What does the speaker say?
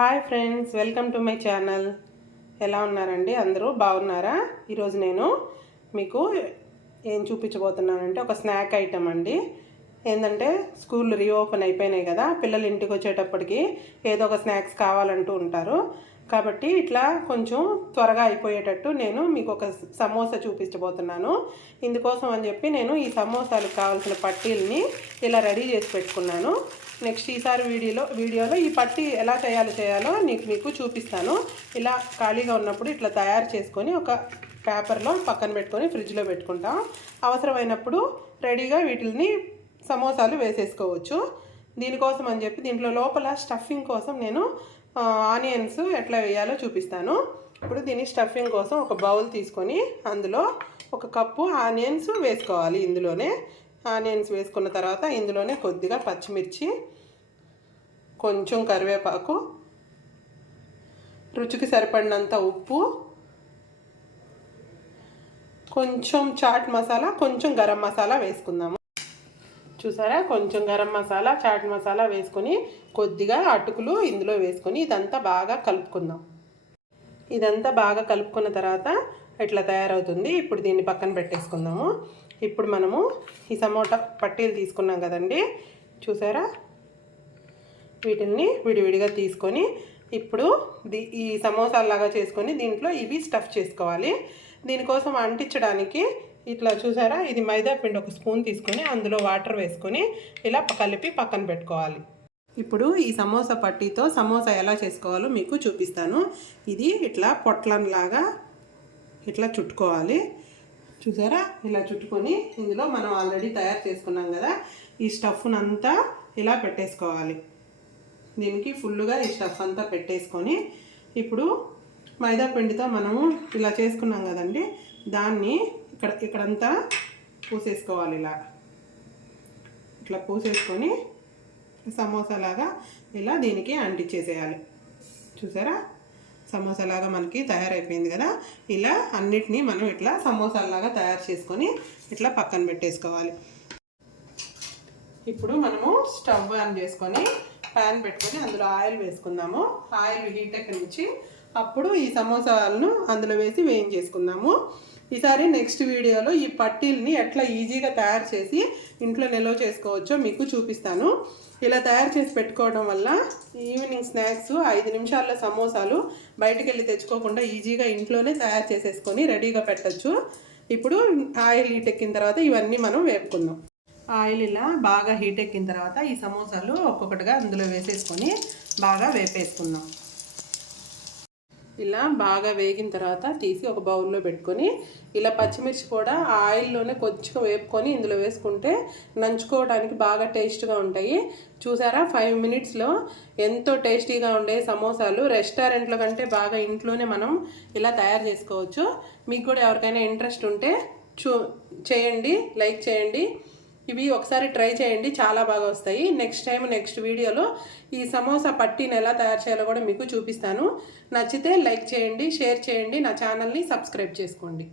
Hi friends, welcome to my channel. ఎలా ఉన్నారండి? అందరూ బాగున్నారా? ఈరోజు నేను మీకు ఏం చూపించబోతున్నానంటే ఒక స్నాక్ ఐటమ్ అండి. ఏంటంటే స్కూల్ రీఓపెన్ అయిపోయినాయి కదా, పిల్లలు ఇంటికి వచ్చేటప్పటికి ఏదో ఒక స్నాక్స్ కావాలంటూ ఉంటారు. కాబట్టి ఇట్లా కొంచెం త్వరగా అయిపోయేటట్టు నేను మీకు ఒక సమోసా చూపించబోతున్నాను. ఇందుకోసం అని చెప్పి నేను ఈ సమోసాలకు కావాల్సిన పట్టీల్ని ఇలా రెడీ చేసి పెట్టుకున్నాను. నెక్స్ట్ ఈసారి వీడియోలో ఈ పట్టీ ఎలా చేయాలో మీకు చూపిస్తాను. ఇలా ఖాళీగా ఉన్నప్పుడు ఇట్లా తయారు చేసుకొని ఒక పేపర్లో పక్కన పెట్టుకొని ఫ్రిడ్జ్లో పెట్టుకుంటాం. అవసరమైనప్పుడు రెడీగా వీటిని సమోసాలు వేసేసుకోవచ్చు. దీనికోసం అని చెప్పి దీంట్లో లోపల స్టఫింగ్ కోసం నేను ఆనియన్స్ ఎట్లా వేయాలో చూపిస్తాను. ఇప్పుడు దీని స్టఫింగ్ కోసం ఒక బౌల్ తీసుకొని అందులో ఒక కప్పు ఆనియన్స్ వేసుకోవాలి. ఇందులోనే ఆనియన్స్ వేసుకున్న తర్వాత ఇందులోనే కొద్దిగా పచ్చిమిర్చి, కొంచెం కరివేపాకు, రుచికి సరిపడినంత ఉప్పు, కొంచెం చాట్ మసాలా, కొంచెం గరం మసాలా వేసుకుందాము. చూసారా, కొంచెం గరం మసాలా, చాట్ మసాలా వేసుకొని కొద్దిగా అటుకులు ఇందులో వేసుకొని ఇదంతా బాగా కలుపుకుందాం. ఇదంతా బాగా కలుపుకున్న తర్వాత ఇట్లా తయారవుతుంది. ఇప్పుడు దీన్ని పక్కన పెట్టేసుకుందాము. ఇప్పుడు మనము ఈ సమోసా పట్టీలు తీసుకున్నాం కదండి, చూసారా, వీటిని విడివిడిగా తీసుకొని ఇప్పుడు ఈ సమోసాలాగా చేసుకొని దీంట్లో ఇవి స్టఫ్ చేసుకోవాలి. దీనికోసం అంటించడానికి ఇట్లా చూసారా, ఇది మైదా పిండి ఒక స్పూన్ తీసుకొని అందులో వాటర్ వేసుకొని ఇలా కలిపి పక్కన పెట్టుకోవాలి. ఇప్పుడు ఈ సమోసా పట్టీతో సమోసా ఎలా చేసుకోవాలో మీకు చూపిస్తాను. ఇది ఇట్లా పొట్లంలాగా ఇట్లా చుట్టుకోవాలి. చూసారా, ఇలా చుట్టుకొని ఇందులో మనం ఆల్రెడీ తయారు చేసుకున్నాం కదా ఈ స్టఫ్నంతా ఇలా పెట్టేసుకోవాలి. దీనికి ఫుల్గా ఈ స్టఫ్ అంతా పెట్టేసుకొని ఇప్పుడు మైదా పిండితో మనము ఇలా చేసుకున్నాం కదండి, దాన్ని ఇక్కడంతా పూసేసుకోవాలి. ఇట్లా పూసేసుకొని సమోసాలాగా ఇలా దీనికి అంటించేసేయాలి. చూసారా, సమోసాలాగా మనకి తయారైపోయింది కదా. ఇలా అన్నిటినీ మనం ఇట్లా సమోసాలాగా తయారు చేసుకొని ఇట్లా పక్కన పెట్టేసుకోవాలి. ఇప్పుడు మనము స్టవ్ ఆన్ చేసుకొని ప్యాన్ పెట్టుకొని అందులో ఆయిల్ వేసుకుందాము. ఆయిల్ హీట్ ఎక్కించి అప్పుడు ఈ సమోసాలను అందులో వేసి వేయించేసుకుందాము. ఈసారి నెక్స్ట్ వీడియోలో ఈ పట్టీల్ని ఎట్లా ఈజీగా తయారు చేసి ఇంట్లో నిల్వ చేసుకోవచ్చో మీకు చూపిస్తాను. ఇలా తయారు చేసి పెట్టుకోవడం వల్ల ఈవినింగ్ స్నాక్స్ 5 నిమిషాల్లో సమోసాలు బయటికి వెళ్ళి తెచ్చుకోకుండా ఈజీగా ఇంట్లోనే తయారు చేసేసుకొని రెడీగా పెట్టచ్చు. ఇప్పుడు ఆయిల్ హీట్ ఎక్కిన తర్వాత ఇవన్నీ మనం వేపుకుందాం. ఆయిల్ ఇలా బాగా హీట్ ఎక్కిన తర్వాత ఈ సమోసాలు ఒక్కొక్కటిగా అందులో వేసేసుకొని బాగా వేపేసుకుందాం. ఇలా బాగా వేగిన తర్వాత తీసి ఒక బౌల్లో పెట్టుకొని ఇలా పచ్చిమిర్చి కూడా ఆయిల్లోనే కొంచెం వేపుకొని ఇందులో వేసుకుంటే నంచుకోవడానికి బాగా టేస్ట్గా ఉంటాయి. చూసారా, 5 మినిట్స్లో ఎంతో టేస్టీగా ఉండే సమోసాలు రెస్టారెంట్లో కంటే బాగా ఇంట్లోనే మనం ఇలా తయారు చేసుకోవచ్చు. మీకు కూడా ఎవరికైనా ఇంట్రెస్ట్ ఉంటే చేయండి, లైక్ చేయండి. ఇవి ఒకసారి ట్రై చేయండి, చాలా బాగా వస్తాయి. నెక్స్ట్ వీడియోలో ఈ సమోసా పట్టీని ఎలా తయారు చేయాలో కూడా మీకు చూపిస్తాను. నచ్చితే లైక్ చేయండి, షేర్ చేయండి, నా ఛానల్ని సబ్స్క్రైబ్ చేసుకోండి.